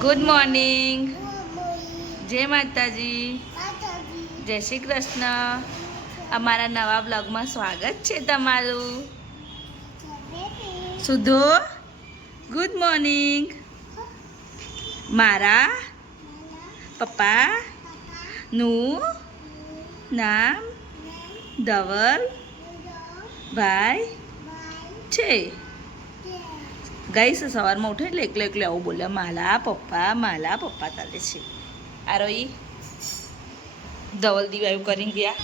Good morning જય માતાજી. જય શ્રી કૃષ્ણ. અમારા નવા બ્લોગમાં સ્વાગત છે તમારું. સુધો ગુડ મોર્નિંગ મારા પપ્પા નું નામ ધવલ ભાઈ છે. ગઈ છે સવારમાં ઉઠે એટલે એકલે એકલે આવું બોલે માલા પપ્પા માલા પપ્પા તાલે છે. આરો ઈ. ધવલ દિવાયું કરીને ગયા.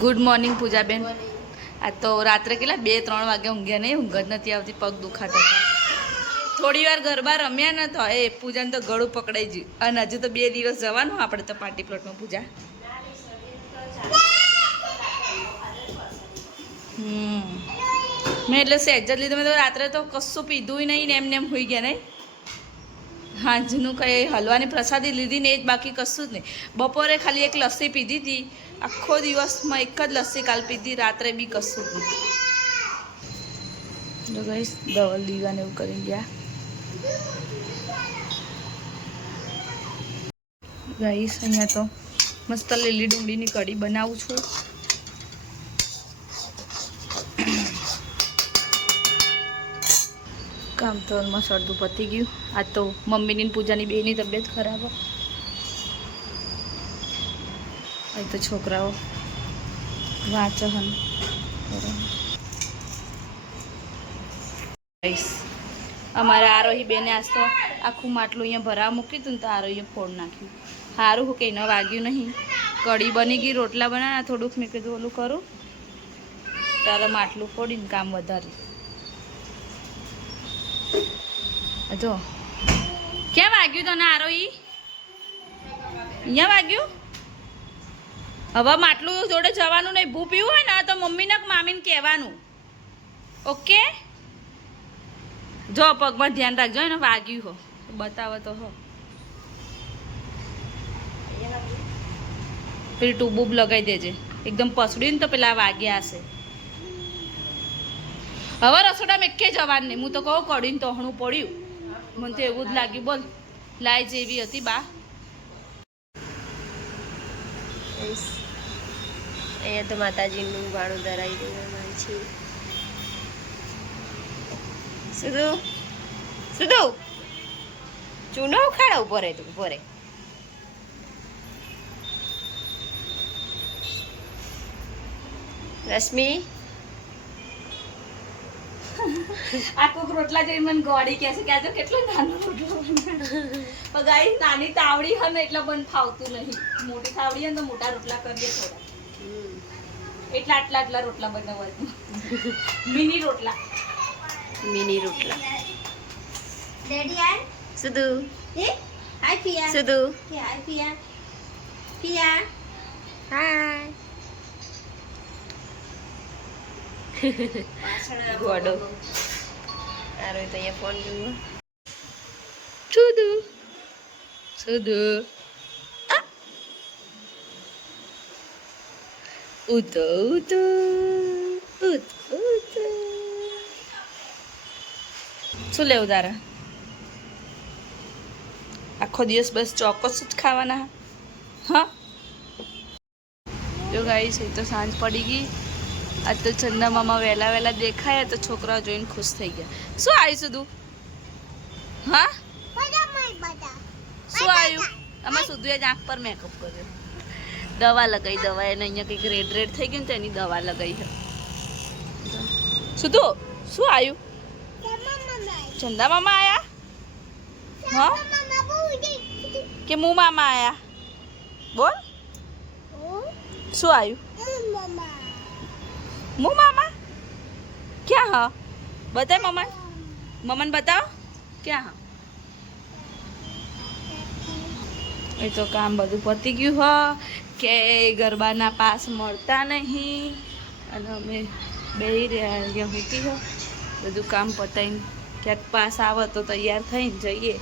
ગુડ મોર્નિંગ પૂજાબેન. આ તો રાત્રે કેટલા? બે ત્રણ વાગે ઊંઘ્યા નહીં ઊંઘ જ નથી આવતી પગ દુખાતા થોડી વાર ગરબા રમ્યા ન તો એ પૂજાને તો ગળું પકડાઈ ગયું. અને હજુ તો બે દિવસ જવાનું આપણે તો પાર્ટી પ્લોટમાં પૂજા. હમ. મેં એટલે સહેજ જ લીધું. મેં તો રાત્રે તો કશું પીધું નહીં ને એમને એમ હોઈ ગયા નહીં હાંજનું કંઈ હલવાની પ્રસાદી લીધી ને એ જ બાકી કશું જ નહીં. બપોરે ખાલી એક લસ્સી પીધી હતી આખો દિવસમાં એક જ લસ્સી કાલ પીધી, રાત્રે બી કશું જ નહીં. ગઈશ ધવલ દીવાને એવું કરી ગયા. ગઈશ અહીંયા તો મસ્ત લીલી ડુંગળીની કઢી બનાવું છું. કામ તો મસ્ત અડધું પતી ગયું. આ તો મમ્મીની પૂજાની બેની તબિયત ખરાબ અહીં તો છોકરાઓ વાંચન અમારા આરોહી બેને આજ તો આખું માટલું અહીંયા ભરાવા મૂક્યું હતું ને તો આરોહીએ ફોડ નાખ્યું. સારું હું કંઈ ન વાગ્યું નહીં. કઢી બની ગઈ, રોટલા બનાવ્યા થોડુંક મેં કીધું ઓલું કરું. તારે માટલું ફોડીને કામ વધારે. જો ક્યાં વાગ્યું તને આરો ઈ? અહીંયા વાગ્યું? હવે માટલું જોડે જવાનું નહીં. ભૂ પીવું હોય ને, તો મમ્મીને મામીને કહેવાનું. ઓકે? જો, પગમાં ધ્યાન રાખજો. એને વાગ્યું હો. બતાવો તો હો. પેલી ટૂબૂબ લગાવી દેજે. એકદમ પસડ્યું ને તો પેલા વાગ્યા હશે. હવે રસોડામાં એકે જવાનું નહીં. હું તો કહું કડીને તોહણું પડ્યું. મને તો એવું જ લાગ્યું. બોલ, લાય જેવી હતી બા. અહીંયા તો માતાજીનું ભાડું ધરાઈ દેવામાં છે. સુધુ સુધુ. ચૂનો ઉખાડા ઉપર રે તું ઉપર રે. રશ્મિ આ કોક રોટલા જોઈને મને ગોળી કહે છે કે આજે કેટલો નાનો રોટલો પણ ગાઈ નાની તાવડી હે ને એટલે મને ફાવતું નહીં. મોટી તાવડી હે ને તો મોટા રોટલા કરીએ થોડા. એટલા આટલા આટલા રોટલા બનાવવા મિની રોટલા. મિની રોટલા. ડેડી and સુધુ. એ હાય પિયા સુધુ. કે હાય પિયા પિયા હાય ગોડો. આરો તો અહીંયા ફોન જોવો સુધુ. સુધુ. ઉતો ઉતો. ઉત ઉત. શું લેવું તારે? આખો દિવસ બસ ચોક્કસ જ ખાવાના. હા? જો ગાઈસ એ તો સાંજ પડી ગઈ. આજ તો ચંદા મામા વહેલા વહેલા દેખાયા તો છોકરાઓ જોઈને ખુશ થઈ ગયા શું આવી સુધું હા શું આવ્યું આમાં સુધુએ જ આંખ પર મેકઅપ કર્યો દવા લગાવી દવા એને અહીંયા કંઈક રેડ રેડ થઈ ગયું ને તો એની દવા લગાવી છે સુધુ શું આવ્યું ચંદા મામા આયા હા કે હું મામા આયા બોલ શું આવ્યું હું મામા? ક્યાં હા? બતાય મમ્મા મમ્માને બતાવો. ક્યાં હા? એ તો કામ બધું પતી ગયું હ. કે ગરબાના પાસ મળતા નહીં. અને અમે બેહી રહ્યા મૂકી હો. બધું કામ પતાવીને ક્યાંક પાસ આવે તો તૈયાર થઈને જઈએ.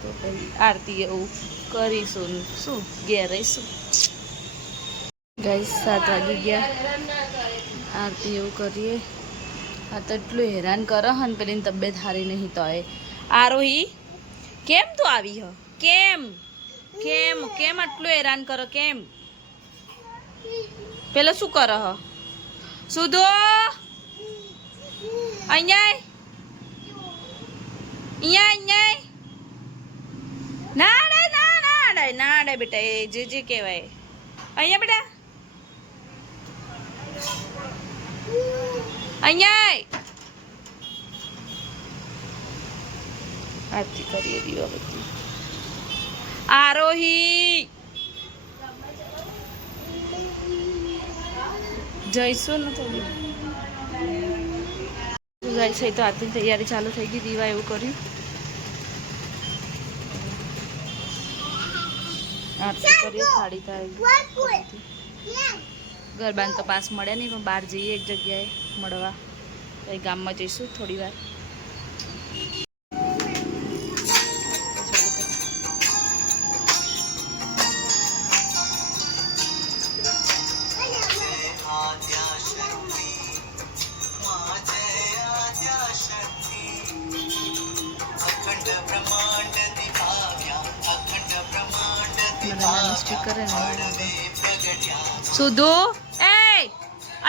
તો પછી આરતી એવું કરીશું શું? ઘેર રહીશું. ગઈ સાત વાગી ગયા. આરતી એવું કરીએ. આ તો એટલું હેરાન કરો હન પેલીની તબિયત સારી નહીં તો એ. આરોહી, કેમ તું આવી હ? કેમ? કેમ? કેમ આટલું હેરાન કરો? કેમ? પેલો શું કરો હ? સુધો! અહીંયા. અહીંયા અહીંયા. ના અડાય ના ના ના બેટા, એ જે જે કહેવાય. અહીંયા બેટા. અહીંયા. આરતી કરીએ દીવાબત્તી આરોહી! જઈશું ને થોડી. છે તો આરતી તૈયારી ચાલુ થઈ ગઈ દીવા એવું કર્યું. આરતી કરીએ થાળી થાય. ગરબાને તો પાસ મળે નહીં પણ બહાર જઈએ એક જગ્યાએ. મળવા. તો ગામમાં જઈશું થોડી વાર. સુધો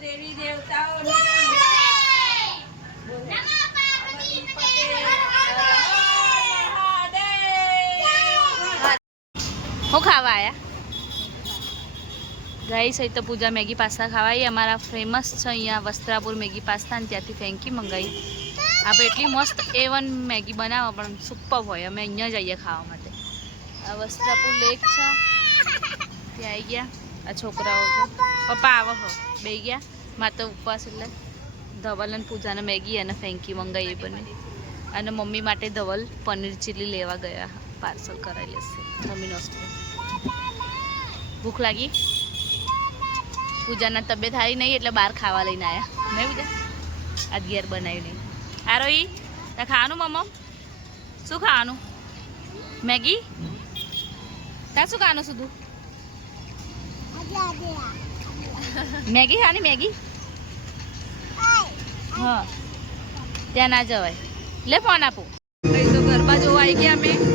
દેવી દેવતાઓ હું ખાવા આયા ગાઈ સહિત તો પૂજા મેગી પાસ્તા ખાવાઈ અમારા ફેમસ છે અહીંયા વસ્ત્રાપુર મેગી પાસ્તા ને ત્યાંથી ફેંકી મંગાવી આપણે એટલી મસ્ત એ વન મેગી બનાવો પણ સુપર હોય અમે અહીંયા જઈએ ખાવા માટે આ વસ્ત્રાપુર લેક છે ત્યાં આવી ગયા આ છોકરાઓ તો પપ્પા આવો હો બે ગયા માતા ઉપવાસ એટલે. ધવલ અને પૂજાને મેગી અને ફેંકી મંગાવી બને. અને મમ્મી માટે ધવલ પનીર ચીલી લેવા ગયા. પાર્સલ કરાવી લેશે. મમ્મીનો હોસ્ટેલ ભૂખ લાગી? પૂજાના તબિયત સારી નહીં એટલે બહાર ખાવા લઈને આવ્યા નહીં પૂજા? આજ ઘેર બનાવ્યું નહીં આ રોઈ ત્યાં ખાવાનું મમ્મ શું ખાવાનું? મેગી? ત્યાં શું ખાવાનું સુધું? Maggi ખાની Maggi? હા. ત્યાં ના જવાય. લે ફોન આપો. ગરબા જોવા આવી ગયા અમે.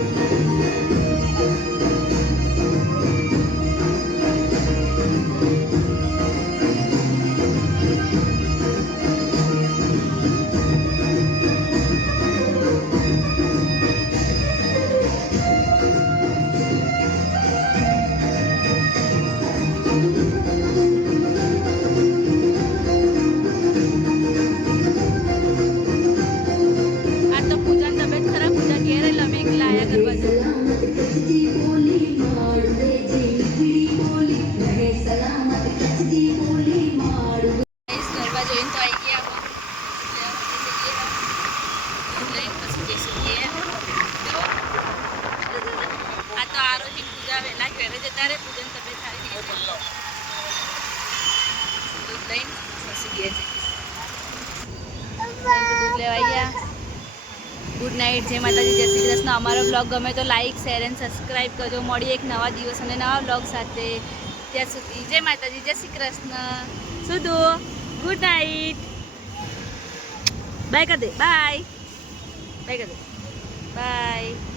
નાઇટ જય માતાજી, જય શ્રી કૃષ્ણ. અમારો બ્લોગ ગમે તો લાઈક શેર એન્ડ સબસ્ક્રાઈબ કરજો. મળીએ એક નવા દિવસ અને નવા બ્લોગ સાથે. ત્યાં સુધી જય માતાજી, જય શ્રી કૃષ્ણ. સુધુ ગુડ નાઇટ બાય કરી દે. બાય બાય કરી દે. બાય